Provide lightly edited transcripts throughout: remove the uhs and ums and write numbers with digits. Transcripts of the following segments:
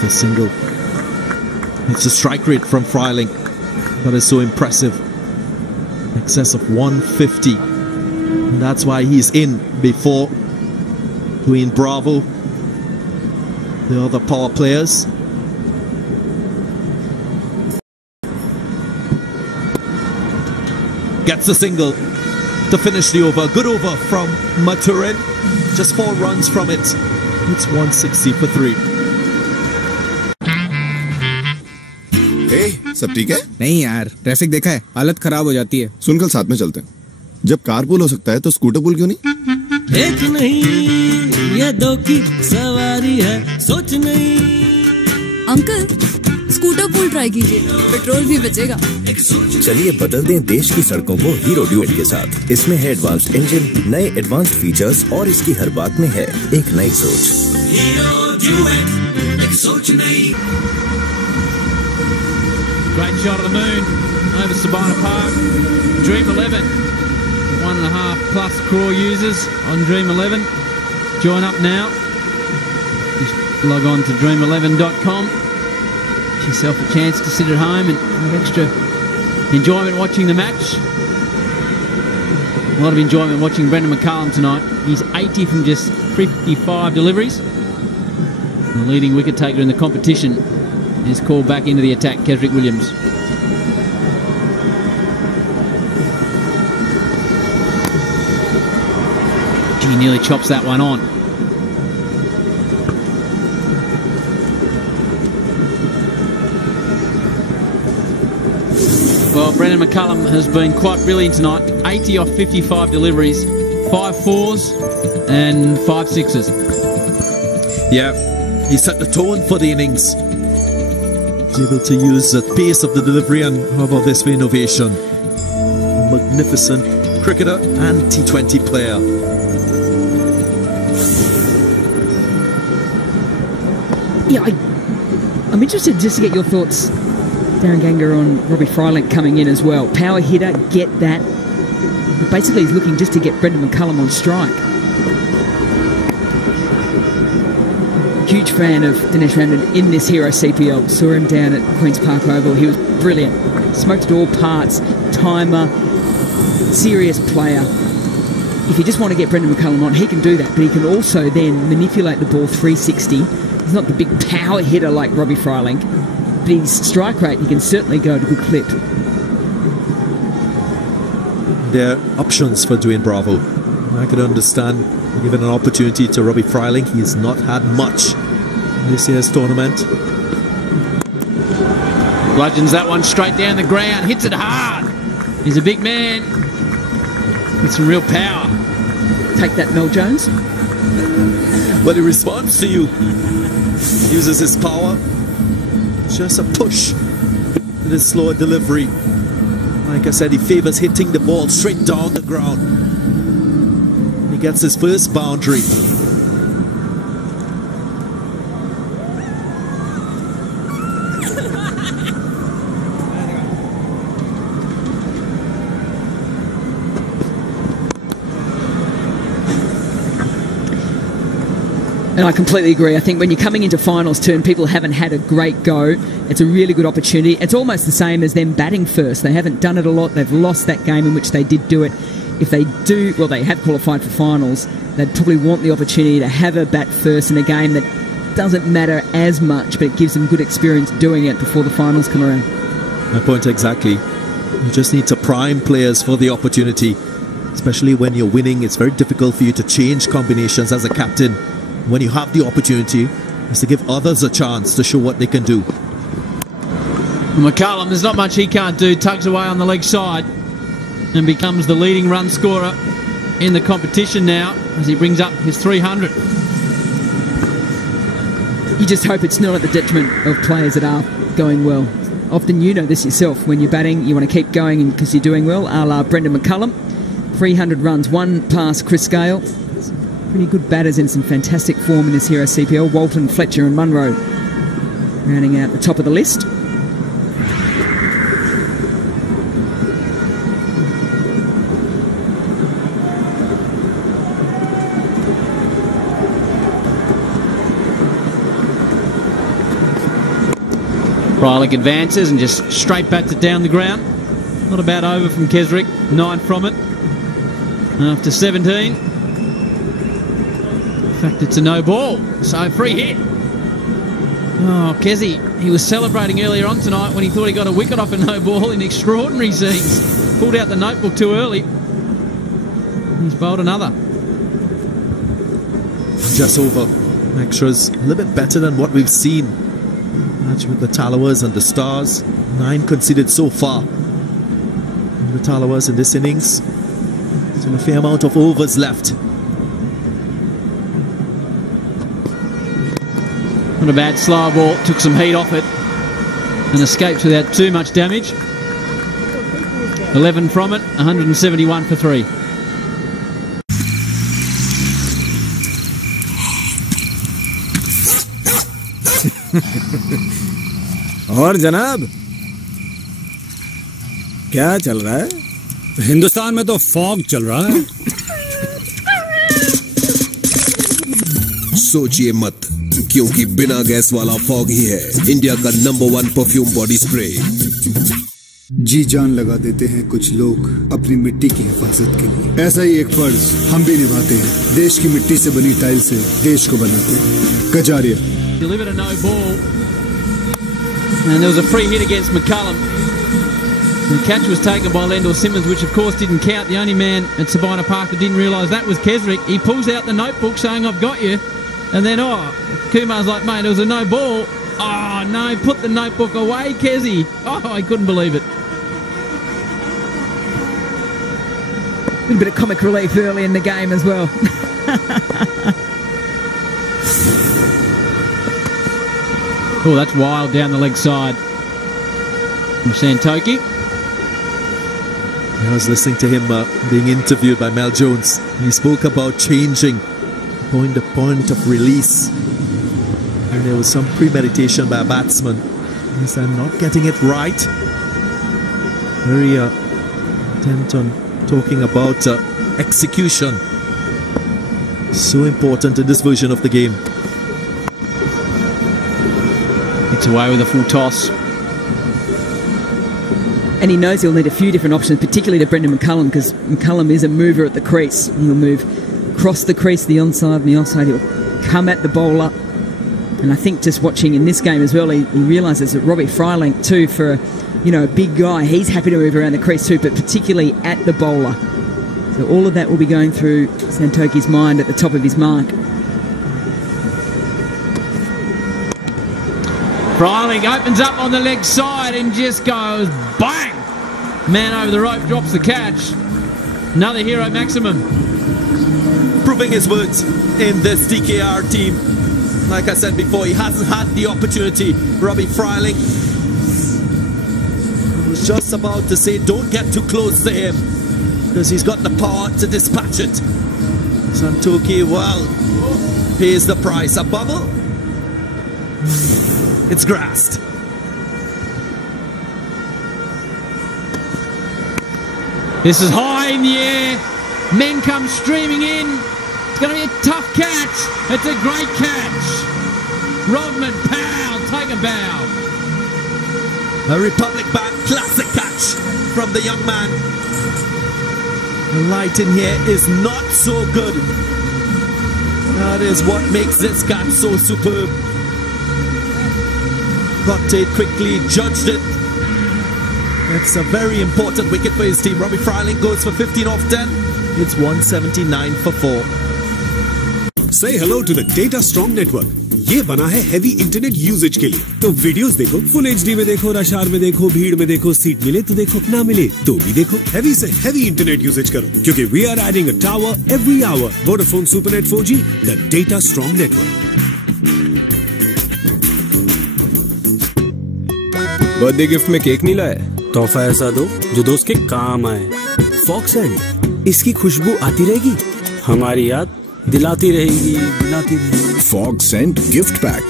with a single. It's the strike rate from Freiling that is so impressive. In excess of 150. And that's why he's in before Trinbago, the other power players. Gets the single to finish the over. Good over from Maturin. Just 4 runs from it. It's 160 for 3. सब ठीक है? नहीं यार, traffic देखा है, हालत खराब हो जाती है। सुन, कल साथ में चलते हैं। जब कारपूल हो सकता है तो स्कूटर पूल क्यों नहीं? एक नहीं, ये 2 की सवारी है, सोच नहीं। अंकल, स्कूटर पूल ट्राई कीजिए, पेट्रोल भी बचेगा। चलिए बदल दें देश की सड़कों को हीरो ड्यूएट के साथ। इसमें है एडवांस्ड इंजन, नए एडवांस्ड फीचर्स और इसकी हर बात में है एक नई सोच। हीरो ड्यूएट, एक सोच नई। Great shot of the moon over Sabina Park. Dream 11, 1.5+ crore users on Dream 11. Join up now. Just log on to dream11.com. Give yourself a chance to sit at home and have extra enjoyment watching the match. A lot of enjoyment watching Brendan McCullum tonight. He's 80 from just 55 deliveries. The leading wicket taker in the competition is called back into the attack, Kesrick Williams. He nearly chops that one on. Well, Brendan McCullum has been quite brilliant tonight. 80 off 55 deliveries, 5 4s and 5 6s. Yeah, he set the tone for the innings. He's able to use the pace of the delivery, and how about this for innovation? Magnificent cricketer and T20 player. Yeah, I'm interested just to get your thoughts, Darren Ganger, on Robbie Freiling coming in as well. Power hitter, get that. But basically he's looking just to get Brendan McCullum on strike. Huge fan of Dinesh Ramdin in this Hero CPL. Saw him down at Queen's Park Oval. He was brilliant. Smoked at all parts. Timer. Serious player. If you just want to get Brendan McCullum on, he can do that. But he can also then manipulate the ball 360. He's not the big power hitter like Robbie Freiling. But his strike rate, he can certainly go at a good clip. There are options for Trinbago. I could understand given an opportunity to Robbie Freiling. He's not had much in this year's tournament. Bludgeons that one straight down the ground, hits it hard. He's a big man with some real power. Take that, Mel Jones. Well, he responds to you. Uses his power. Just a push with his slower delivery. Like I said, he favours hitting the ball straight down the ground. He gets his first boundary. And I completely agree. I think when you're coming into finals too and people haven't had a great go, it's a really good opportunity. It's almost the same as them batting first. They haven't done it a lot. They've lost that game in which they did do it. If they do, well, they have qualified for finals, they'd probably want the opportunity to have a bat first in a game that doesn't matter as much, but it gives them good experience doing it before the finals come around. My point exactly. You just need to prime players for the opportunity. Especially when you're winning, it's very difficult for you to change combinations as a captain. When you have the opportunity, is to give others a chance to show what they can do. McCullum, there's not much he can't do. Tugs away on the leg side and becomes the leading run scorer in the competition now as he brings up his 300. You just hope it's not at the detriment of players that are going well. Often you know this yourself. When you're batting, you want to keep going because you're doing well. A la Brendan McCullum. 300 runs, 1 past Chris Gale. Pretty good batters in some fantastic form in this Hero CPL. Walton, Fletcher and Munro rounding out the top of the list. Freilich advances and just straight bats it down the ground. Not a bad over from Kesrick. 9 from it. After 17. In fact, it's a no ball. So free hit. Oh, Kessie, he was celebrating earlier on tonight when he thought he got a wicket off a no ball in extraordinary scenes. Pulled out the notebook too early. He's bowled another. Just over. Extras a little bit better than what we've seen. Match with the Tallawahs and the Stars. 9 conceded so far. And the Tallawahs in this innings. Still a fair amount of overs left. Not a bad slow ball. Took some heat off it and escaped without too much damage. 11 from it. 171 for 3. और जनाब क्या चल रहा है? हिंदुस्तान में तो fog चल रहा है। सोचिए मत, क्योंकि बिना गैस वाला फॉग ही है इंडिया का नंबर 1 परफ्यूम बॉडी स्प्रे। जी जान लगा देते हैं कुछ लोग अपनी मिट्टी की हिफाजत के लिए। ऐसा ही एक फर्ज हम भी निभाते हैं। देश की मिट्टी से बनी टाइल से देश को बनाते हैं। Kajaria Delivered a no ball, and there was a free hit against McCullum. The catch was taken by Lendl Simmons, which of course didn't count. The only man at Sabina Park that didn't realise that was Kesrick. He pulls out the notebook saying, "I've got you," and then Kumar's like, "Mate, it was a no ball." Oh no, put the notebook away, Kessie. Oh, I couldn't believe it. A little bit of comic relief early in the game as well. Oh, that's wild down the leg side from Santoki. I was listening to him being interviewed by Mel Jones. He spoke about changing the point of release. And there was some premeditation by a batsman. He said, "I'm not getting it right." Very intent on talking about execution. So important in this version of the game. It's away with a full toss. And he knows he'll need a few different options, particularly to Brendan McCullum, because McCullum is a mover at the crease. He'll move across the crease, the onside and the offside. He'll come at the bowler. And I think just watching in this game as well, he realises that Robbie Freilich too, for a big guy, he's happy to move around the crease too, but particularly at the bowler. So all of that will be going through Santoki's mind at the top of his mark. Freilich opens up on the leg side and just goes bang! Man over the rope drops the catch. Another hero maximum. Proving his worth in this DKR team. Like I said before, he hasn't had the opportunity. Robbie Freilich was just about to say, don't get too close to him, because he's got the power to dispatch it. Santoki, well, pays the price. A bubble? It's grassed. This is high in the air. Men come streaming in. It's going to be a tough catch. It's a great catch. Rodman, pow, take a bow. A Republic Bank classic catch from the young man. The light in here is not so good. That is what makes this catch so superb. Got it quickly, judged it. It's a very important wicket for his team. Robbie Freilich goes for 15 off 10. It's 179 for 4. Say hello to the Data Strong Network. ये बना है heavy internet usage के लिए। तो videos देखो, full HD में देखो, रशार में देखो, भीड़ में देखो, सीट मिले तो देखो, ना मिले तो भी देखो। हेवी से हेवी इंटरनेट यूजेज करो, क्योंकि we are adding a tower every hour. Vodafone Supernet 4G, the Data Strong Network. Birthday gift में केक नहीं लाया? तोहफा ऐसा दो जो दोस्त के काम आए। फॉक्स एंड इसकी खुशबू आती रहेगी, हमारी याद दिलाती रहेगी। फॉग सेंट गिफ्ट पैक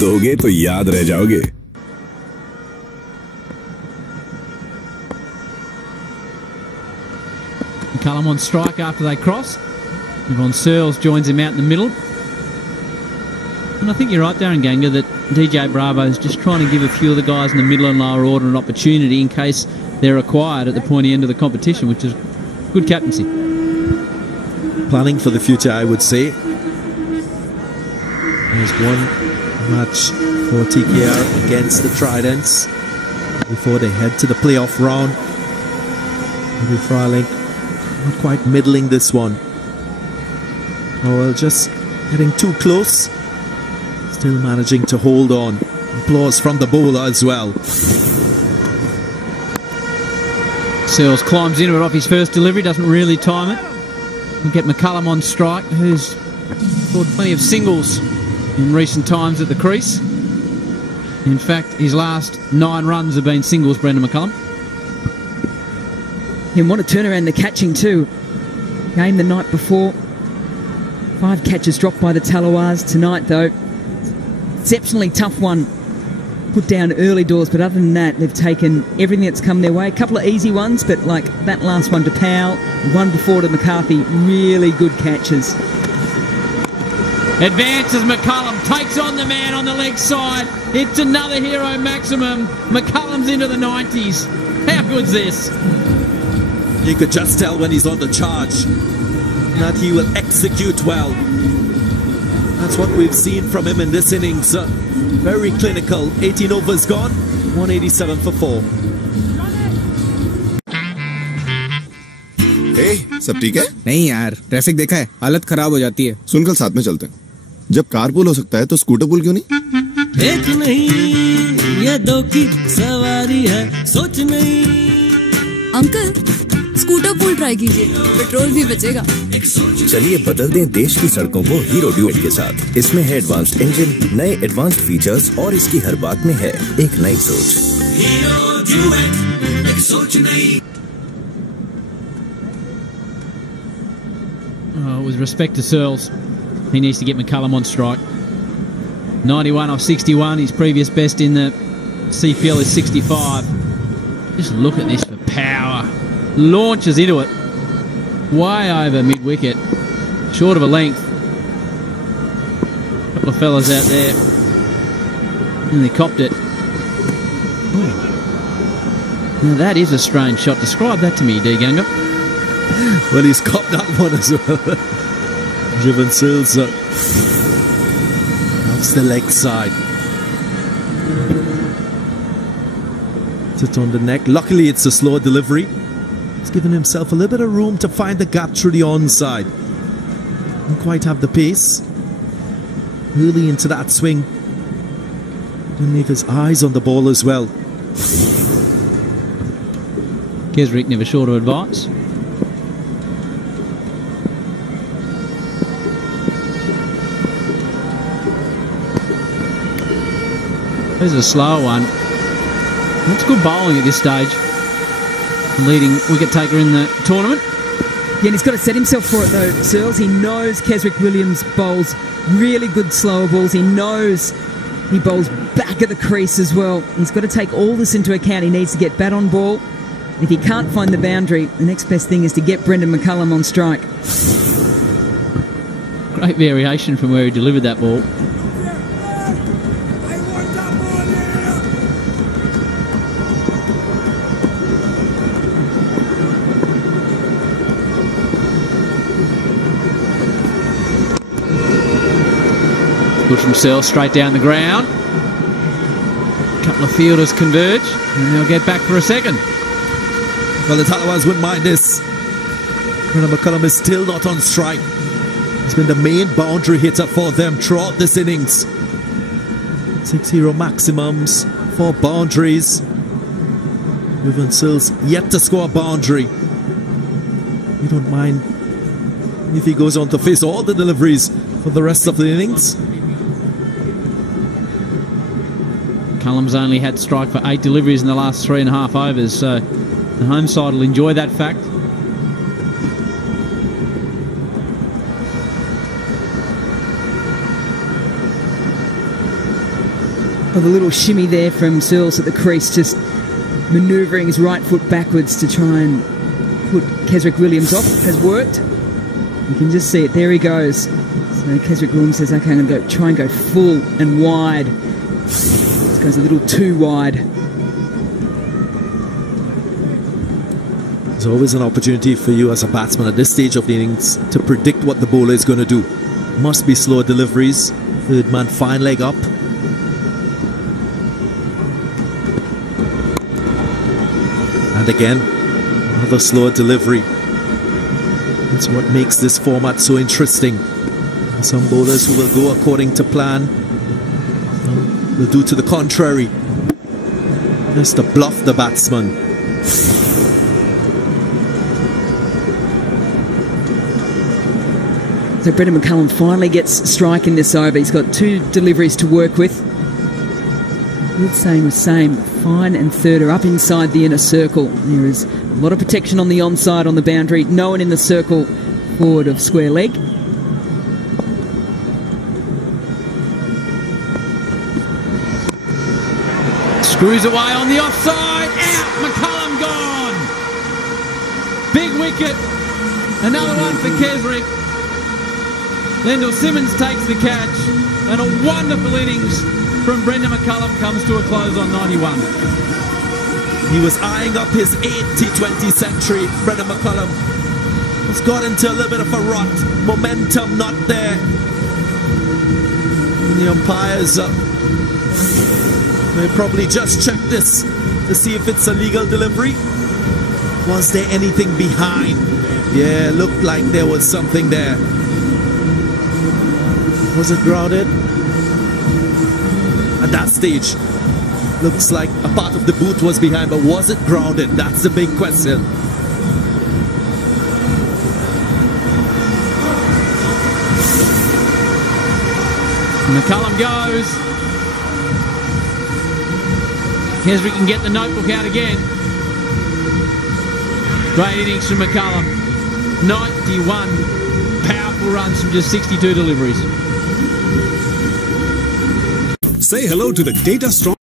दोगे तो याद रह जाओगे। McCullum on strike after they cross. Yvonne Searles joins him out in the middle. And I think you're right, Darren Ganga, that DJ Bravo is just trying to give a few of the guys in the middle and lower order an opportunity in case they're required at the pointy end of the competition, which is good captaincy. Planning for the future, I would say. There's one match for TKR against the Tridents before they head to the playoff round. Maybe Frylink not quite middling this one. Oh, well, just getting too close. Still managing to hold on. Applause from the bowler as well. Searles climbs into it off his first delivery, doesn't really time it. We'll get McCullum on strike, who's scored plenty of singles in recent times at the crease. In fact, his last 9 runs have been singles, Brendan McCullum. And what a turnaround the catching too. Game the night before. 5 catches dropped by the Tallawahs. Tonight though, exceptionally tough one put down early doors, but other than that, they've taken everything that's come their way. A couple of easy ones, but like that last one to Powell, one before to McCarthy, really good catches. Advances McCullum, takes on the man on the leg side. It's another hero maximum. McCullum's into the 90s. How good's this? You could just tell when he's on the charge that he will execute well. That's what we've seen from him in this innings. Very clinical. 18 overs gone, 187 for 4. सब ठीक है? नहीं यार, traffic देखा है, हालत खराब हो जाती है। सुन, कल साथ में चलते हैं। जब कारपूल हो सकता है तो स्कूटर पूल क्यों नहीं? एक नहीं ये 2 की सवारी है, सोच नहीं। अंकल, स्कूटर पूल ट्राई कीजिए, पेट्रोल भी बचेगा। चलिए बदल दें देश की सड़कों को हीरो ड्यूएट के साथ। इसमें है एडवांस्ड इंजन, नए एडवांस्ड फीचर्स और इसकी हर बात में है एक नई सोच। हीरो ड्यूएट, एक सोच नई। With respect to Searles, he needs to get McCullum on strike. 91 off 61. His previous best in the CPL is 65. Just look at this for power. Launches into it. Way over mid-wicket. Short of a length. A couple of fellas out there. And they copped it. Ooh. Now that is a strange shot. Describe that to me, D. Ganga. Well, he's copped that one as well. Jivan Sills that's the leg side. Sit on the neck. Luckily, it's a slow delivery. He's given himself a little bit of room to find the gap through the onside. Didn't quite have the pace. Really into that swing. Didn't leave his eyes on the ball as well. Kesrick never short of advice. There's a slow one. That's good bowling at this stage. Leading wicket taker in the tournament. Yeah, and he's got to set himself for it though, Searles. He knows Kesrick Williams bowls really good slower balls. He knows he bowls back at the crease as well. He's got to take all this into account. He needs to get bat on ball. If he can't find the boundary, the next best thing is to get Brendan McCullum on strike. Great variation from where he delivered that ball. Good from Searles, straight down the ground. A couple of fielders converge, and they'll get back for a second. Well, the Tallawahs wouldn't mind this. Brendan McCullum is still not on strike. He's been the main boundary hitter for them throughout this innings. 6 hero maximums, 4 boundaries. Jivan Sills yet to score a boundary. You don't mind if he goes on to face all the deliveries for the rest of the innings. McCullum's only had strike for 8 deliveries in the last 3.5 overs, so the home side will enjoy that fact. Well, the little shimmy there from Searles at the crease, just manoeuvring his right foot backwards to try and put Kesrick Williams off, has worked. You can just see it. There he goes. So Keswick Gorm says, okay, I'm going to try and go full and wide. This goes a little too wide. There's always an opportunity for you as a batsman at this stage of the innings to predict what the bowler is going to do. Must be slower deliveries. Third man, fine leg up. And again, another slower delivery. That's what makes this format so interesting. Some bowlers who will go according to plan will do to the contrary, just to bluff the batsman. So Brendan McCullum finally gets strike in this over. He's got 2 deliveries to work with. Good same. Fine and third are up inside the inner circle. There is a lot of protection on the onside on the boundary. No one in the circle forward of square leg. Screws away on the offside. Out. McCullum gone. Big wicket. Another one for Keswick. Lendl Simmons takes the catch. And a wonderful innings from Brendan McCullum comes to a close on 91. He was eyeing up his 8th T20 century. Brendan McCullum has got into a little bit of a rut. Momentum not there. And the umpires they probably just check this to see if it's a legal delivery. Was there anything behind? Yeah, looked like there was something there. Was it grounded? At that stage, looks like a part of the boot was behind, but was it grounded? That's the big question. McCullum goes. Keswick can get the notebook out again. Great innings from McCullum. 91 powerful runs from just 62 deliveries. Say hello to the data strong